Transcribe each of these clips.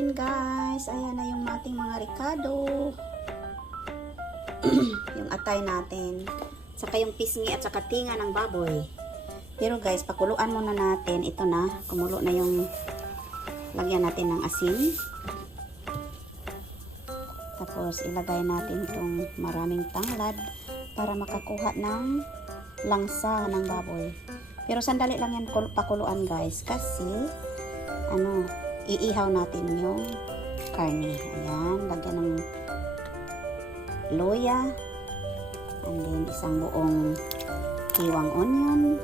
namin guys. Ayan na yung ating mga ricado. Yung atay natin. Saka yung pisngi at saka tinga ng baboy. Pero guys, pakuluan muna natin. Ito na. Kumulo na yung lagyan natin ng asin. Tapos ilagay natin itong maraming tanglad para makakuha ng langsa ng baboy. Pero sandali lang yan pakuluan guys. Kasi iihaw natin yung karne. Ayan, lagyan ng luya. And then, isang buong hiwang onion.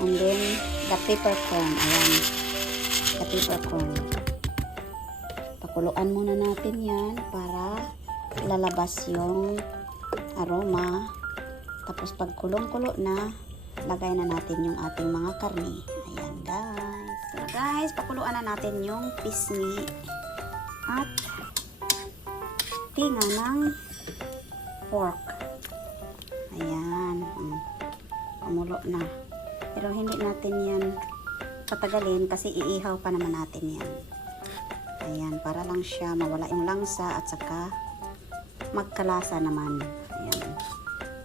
And then, the peppercorn. Ayan, the peppercorn. Pakuluan muna natin yan para lalabas yung aroma. Tapos, pag kulong-kulo na, lagay na natin yung ating mga karne. Ayan, guys. So, guys, pakuluan na natin yung pisngi at tinga ng pork. Ayan. Kumulo na. Pero hindi natin yan patagalin kasi iihaw pa naman natin yan. Ayan. Para lang siya mawala yung langsa at saka magkalasa naman. Ayan.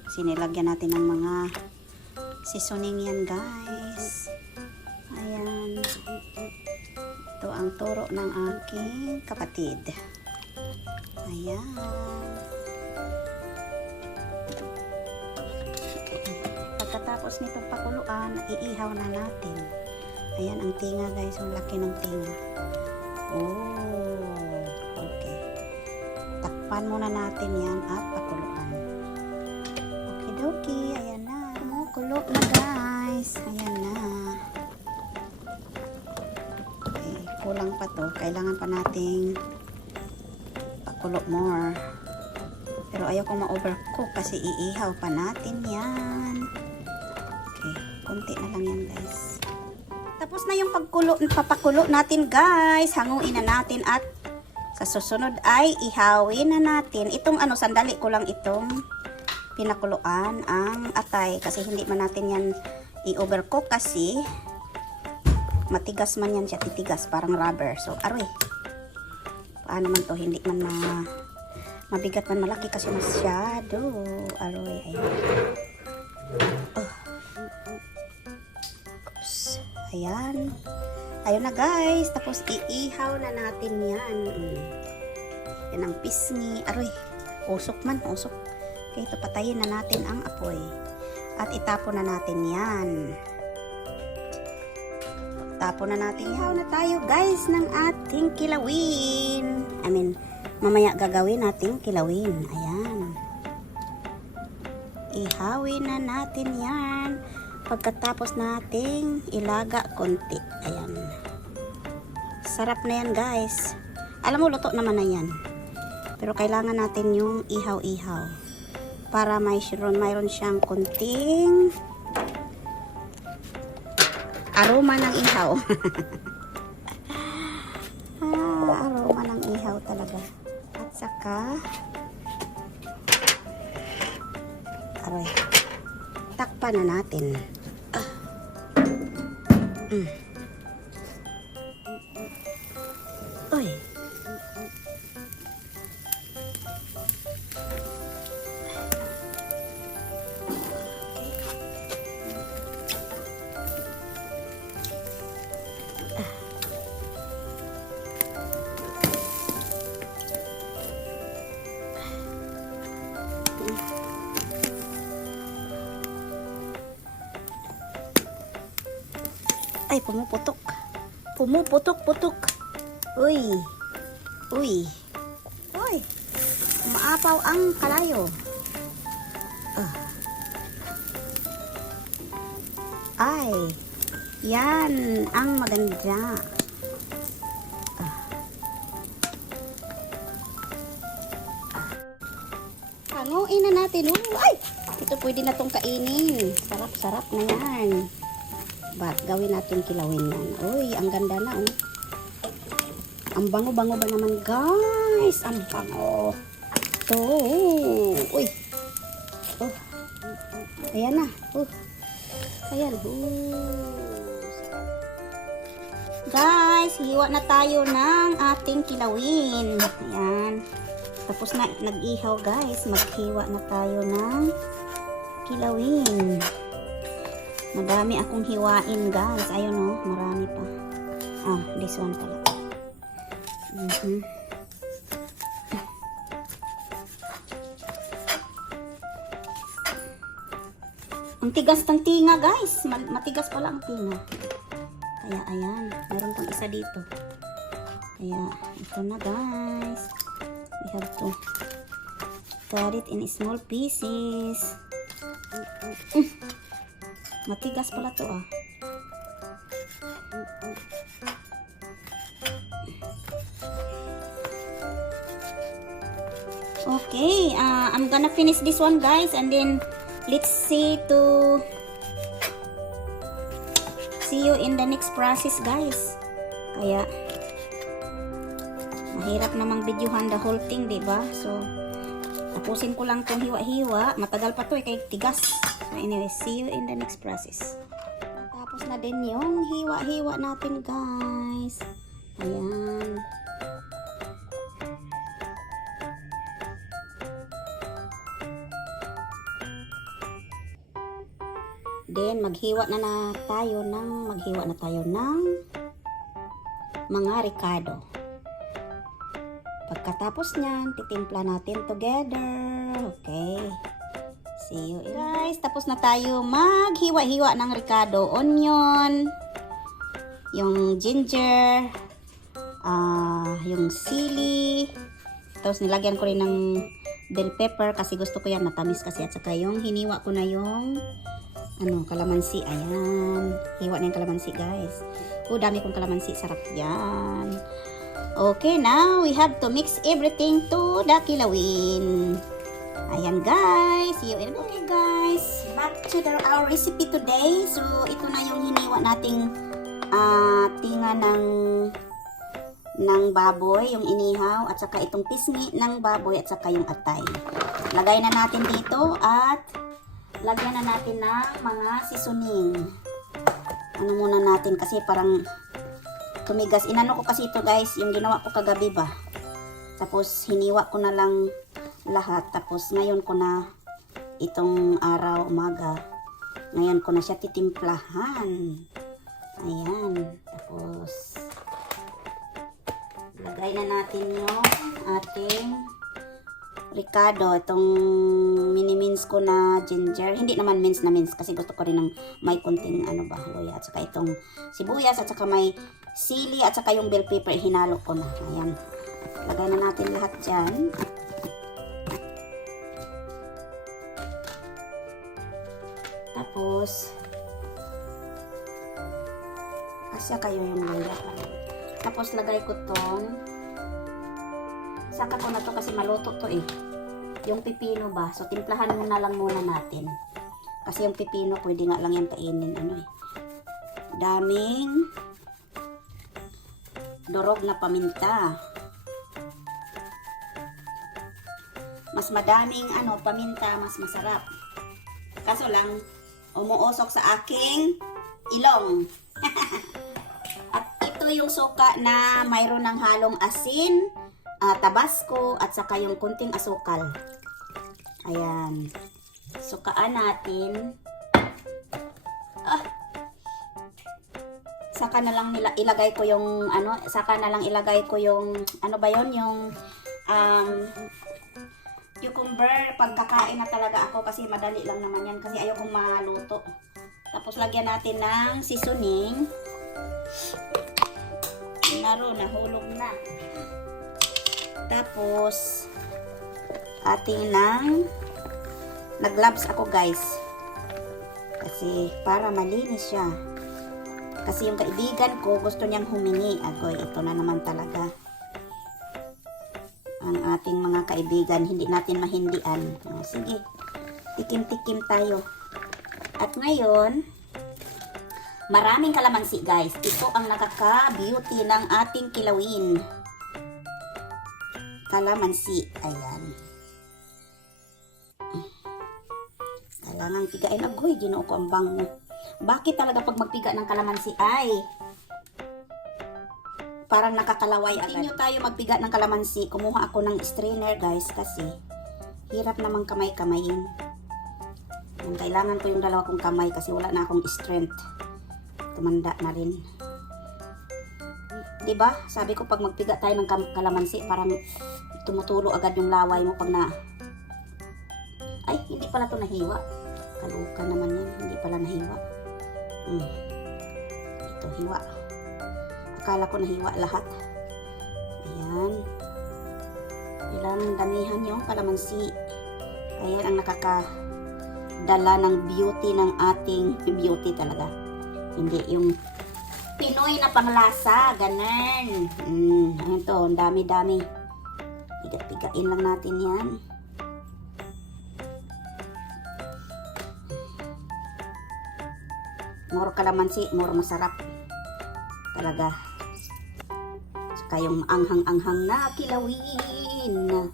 Kasi nilagyan natin ng mga seasoning yan guys. Ayan. Ito ang turo ng aking kapatid. Ayan. Pagkatapos nitong pakuluan, iihaw na natin. Ayan ang tinga guys, yung laki ng tinga. Oh, okay. Takpan muna natin yan at pakuluan. Okidoki, ayan na. Kumukulo na guys. Ayan na. Okay, kulang pa to. Kailangan pa nating pakulo more. Pero ayaw kong ma-overcook kasi iihaw pa natin yan. Okay, konti na lang yan guys. Tapos na yung papakulo natin guys. Hanguin na natin at sa susunod ay ihawin na natin. Itong sandali ko lang itong pinakuluan ang atay kasi hindi man natin yan i-overcook kasi matigas man yan siya, titigas parang rubber. So, aroy. Paano man to, hindi man mabigat man malaki kasi masyado. Aroy, ayan. Oh. Oops. Ayan. Ayun na guys. Tapos iihaw na natin yan. Yan ang pisngi. Aroy. Usok man. Usok. Okay, ito patayin na natin ang apoy. At itapon na natin yan. Tapon na natin. Ihaw na tayo guys ng ating kilawin. Mamaya gagawin natin kilawin. Ayan. Ihawin na natin yan. Pagkatapos nating ilaga konti. Ayan. Sarap na yan guys. Alam mo, luto naman na yan. Pero kailangan natin yung ihaw-ihaw. Para mayroon siyang konting aroma ng ihaw. Aroma ng ihaw talaga. At saka aroy. Takpan na natin. Oy. Ay, pumuputok. Pumuputok-putok. Uy. Uy. Uy. Umaapaw ang kalayo. Ay. Yan ang maganda. Hanguin na natin. Ay! Ito pwede na tong kainin. Sarap-sarap na yan. Gawin natin kilawin yan. Uy, ang ganda na oh. Ang bango-bango ba naman guys? Ang bango. To. Uy. Oh. Ayan na. Oh. Ayan. Guys, hiwa na tayo ng ating kilawin. Ayan. Tapos na nag-ihaw guys. Maghiwa na tayo ng kilawin. Madami akong hiwain guys. Ayun o, marami pa. Ah, this one pala. Ang tigas ng tinga guys. Matigas pala ang tinga. Kaya ayan, meron pang isa dito. Kaya ito na guys. We have to cut it in small pieces. Matigas pala to ah. Okay, I'm gonna finish this one guys and then let's see you in the next process guys. Kaya mahirap namang videohan the whole thing, diba? So tapusin ko lang tong hiwa-hiwa. Matagal pa to kay tigas. So anyway, see you in the next process. Tapos na din yung hiwa-hiwa natin guys. Ayan. Then maghiwa na tayo ng mga ricado. Pagkatapos niyan, titimpla natin together. Okay. See you guys. Tapos na tayo maghiwa-hiwa ng ricado, onion, yung ginger, yung sili. Tapos nilagyan ko rin ng bell pepper kasi gusto ko yan matamis kasi, at saka yung hiniwa ko na yung kalamansi. Ayan. Hiwa na yung kalamansi, guys. Dami kong kalamansi. Sarap yan. Okay, now we have to mix everything to the kilawin. Ayan, guys. See you in a minute. Okay, guys. Back to our recipe today. So, ito na yung hiniwa nating tinga ng baboy, yung inihaw, at saka itong pisngi ng baboy, at saka yung atay. Lagay na natin dito at lagyan na natin ng mga seasoning. Ano muna natin kasi parang tumigas. Inano ko kasi ito guys, yung ginawa ko kagabi ba. Tapos hiniwa ko na lang lahat. Tapos ngayon ko na itong araw, umaga. Ngayon ko na siya titimplahan. Ayan. Tapos lagay na natin yung ating ricado, itong mini-mince ko na ginger. Hindi naman mince na mince kasi gusto ko rin ng may kunting luya. At saka itong sibuyas, at saka may sili, at saka yung bell pepper, hinalo ko na. Ayan. Lagay na natin lahat dyan. Tapos, kasya kayo yung luya. Tapos lagay ko tong, saka ko na to kasi maluto to eh. Yung pipino ba? So, timplahan muna lang muna natin. Kasi yung pipino, pwede nga lang yung kainin. Daming durog na paminta. Mas madaming paminta, mas masarap. Kaso lang, umuusok sa aking ilong. At ito yung suka na mayroon ng halong asin, tabasco, at saka yung kunting asukal. Ayan. Sukaan natin. Saka na lang ilagay ko yung yung cucumber. Pagkakain na talaga ako kasi madali lang naman yan kasi ayaw kong maluto. Tapos lagyan natin ng seasoning. Nahulog na. Tapos ating nag-gloves ako guys. Kasi para malinis siya. Kasi yung kaibigan ko gusto niyang humingi. Agoy, ito na naman talaga. Ang ating mga kaibigan, hindi natin mahindian. Sige, tikim-tikim tayo. At ngayon, maraming kalamansi guys. Ito ang nakaka-beauty ng ating kilawin. Kalamansi. Ayan. Kailangan pigain. Agoy, ginoo ko ang bango. Bakit talaga pag magpiga ng kalamansi ay parang nakakalaway agad. Hindi tayo magpiga ng kalamansi. Kumuha ako ng strainer guys kasi hirap namang kamay-kamayin. Kailangan ko yung dalawa kong kamay kasi wala na akong strength. Tumanda na rin. Diba? Sabi ko pag magpiga tayo ng kalamansi parang tumutulo agad yung laway mo pag na... Ay, hindi pala to nahiwa. Kaluka naman yan. Hindi pala nahiwa. Ito, hiwa. Akala ko nahiwa lahat. Ayan. Kailangan damihan yung kalamansi. Ayan ang nakakadala ng beauty ng ating beauty talaga. Hindi yung Pinoy na panglasa. Ganun. Ayan to. Ang dami-dami. Pigat-pigain lang natin yan. More kalamansi, more masarap. Talaga. Saka yung anghang-anghang na kilawin.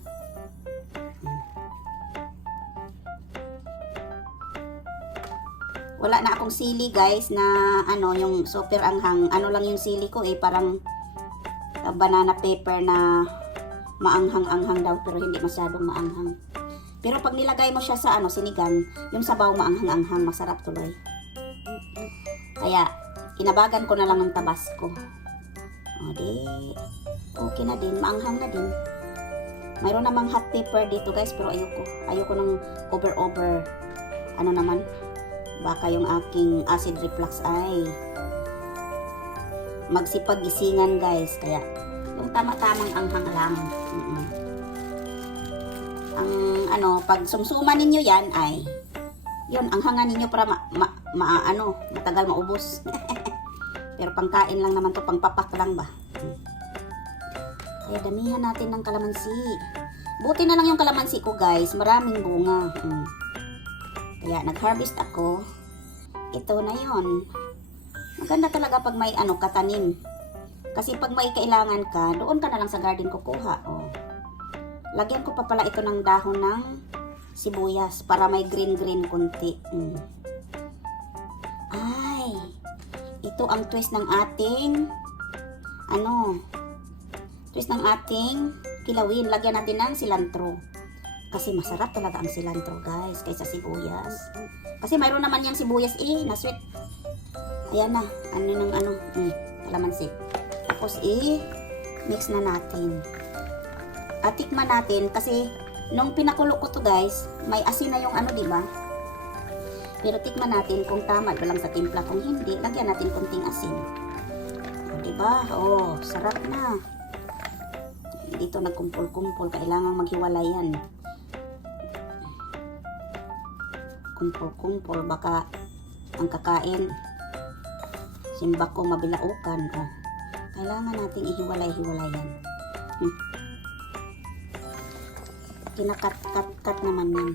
Wala na akong sili guys na ano, yung super anghang. Ano lang yung sili ko parang banana pepper na maanghang-anghang daw pero hindi masyadong maanghang. Pero pag nilagay mo siya sa sinigang, yung sabaw maanghang-anghang, masarap tuloy. Kaya, inabagan ko na lang ng tabasco. O, okay na din. Maanghang na din. Mayroon namang hot pepper dito guys, pero ayoko. Ayoko ng over. Ano naman? Baka yung aking acid reflux ay magsipag-gisingan guys. Kaya, yung tama-tamang anghang lang. Ang pag sumsuman ninyo yan ay yun, ang hangan ninyo para matagal maubos. Pero pangkain lang naman to, pangpapak lang ba. Kaya damihan natin ng kalamansi. Buti na lang yung kalamansi ko guys, maraming bunga. Kaya nag-harvest ako. Ito na yon. Maganda talaga pag may katanim. Kasi pag may kailangan ka, doon ka na lang sa garden kukuha. Lagyan ko pa pala ito ng dahon ng sibuyas para may green kunti. Ay, ito ang twist ng ating kilawin. Lagyan natin ng cilantro. Kasi masarap talaga ang cilantro guys kaysa sibuyas. Kasi mayroon naman yung sibuyas na sweet. Ayan na, kalamansi. Tapos mix na natin. At tikman natin kasi nung pinakulo ko to guys, may asin na yung diba? Pero tikman natin kung tama ba lang sa timpla. Kung hindi, lagyan natin konting asin. Diba? Sarap na. Dito nagkumpul-kumpul. Kailangan maghiwalay yan. Kumpul-kumpul. Baka ang kakain, simba ko mabilaukan. Kailangan natin ihiwalay-hiwalay yan. Kinakat-kat naman yan.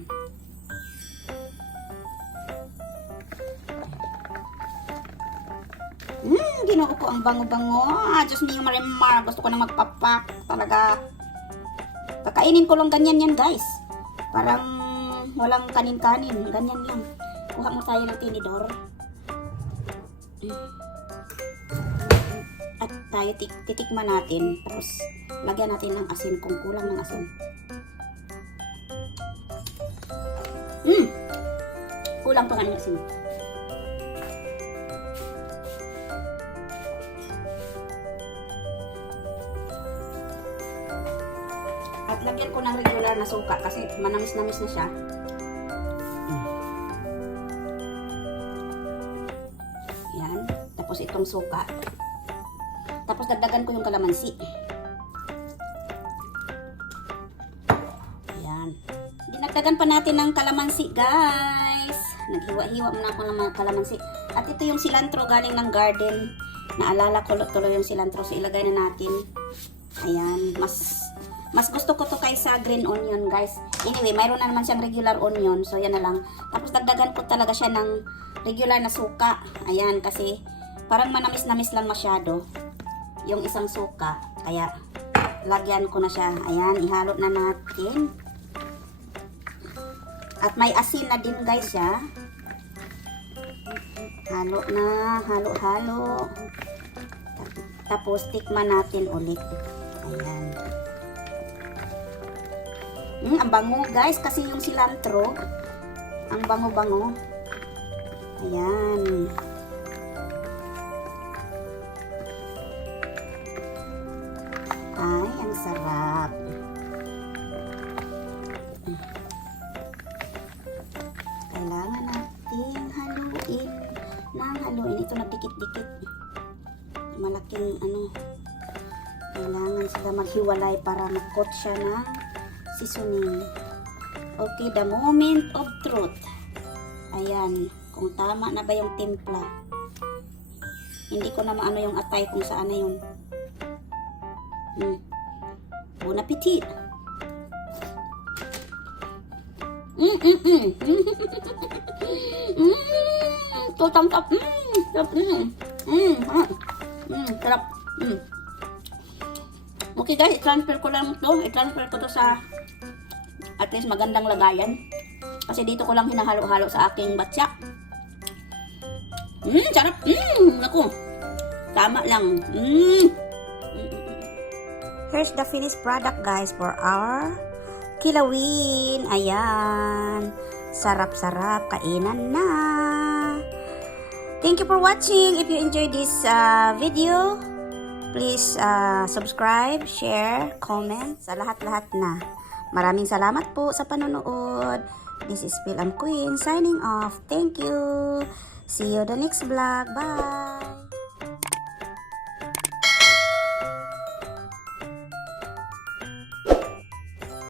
Ginoo ko ang bango-bango. Diyos niyo marimar. Gusto ko na magpapak. Talaga. Kakainin ko lang ganyan yan guys. Parang walang kanin-kanin. Ganyan lang. Kuha mo tayo ng tinidor. At tayo titikman natin. Tapos lagyan natin ng asin kung kulang ng asin. Kulang pa nga ng asin. At lagyan ko ng regular na suka kasi manamis-namis na siya. Yan. Tapos itong suka. Tapos dagdagan ko yung kalamansi. Yan. Dinagdagan pa natin ng kalamansi guys. Naghiwa-hiwa muna ako ng kalamansi. At ito yung cilantro galing ng garden. Naalala ko tuloy yung cilantro. So ilagay na natin. Ayan. Mas gusto ko to kaysa green onion guys. Anyway, mayroon na naman siyang regular onion. So yan na lang. Tapos dagdagan ko talaga siya ng regular na suka. Ayan. Kasi parang manamis-namis lang masyado yung isang suka. Kaya lagyan ko na siya. Ayan. Ihalo na natin. At may asin na din guys siya. Halo na, halo-halo. Tapos, tikman natin ulit. Ayan. Ang bango, guys. Kasi yung cilantro, ang bango-bango. Ayan. Ay, ang sarap. Kailangan natin haluin. Haluin. Ito nagdikit-dikit. Malaking ano. Kailangan sila maghiwalay para mag-coat siya ng seasoning. Okay, the moment of truth. Ayan. Kung tama na ba yung timpla. Hindi ko na maano yung atay kung saan na yun. Bon appetit! Tutang tap. Sarap. Okay guys, i-transfer ko lang to. I-transfer ko to sa at least magandang lagayan. Kasi dito ko lang hinahalo-halo sa aking batya. Sarap. Naku. Tama lang. Here's the finished product guys for our kilawin. Ayan. Sarap-sarap. Kainan na. Thank you for watching. If you enjoyed this video, please subscribe, share, comment sa lahat-lahat na. Maraming salamat po sa panonood. This is Phil Queen signing off. Thank you. See you the next vlog. Bye.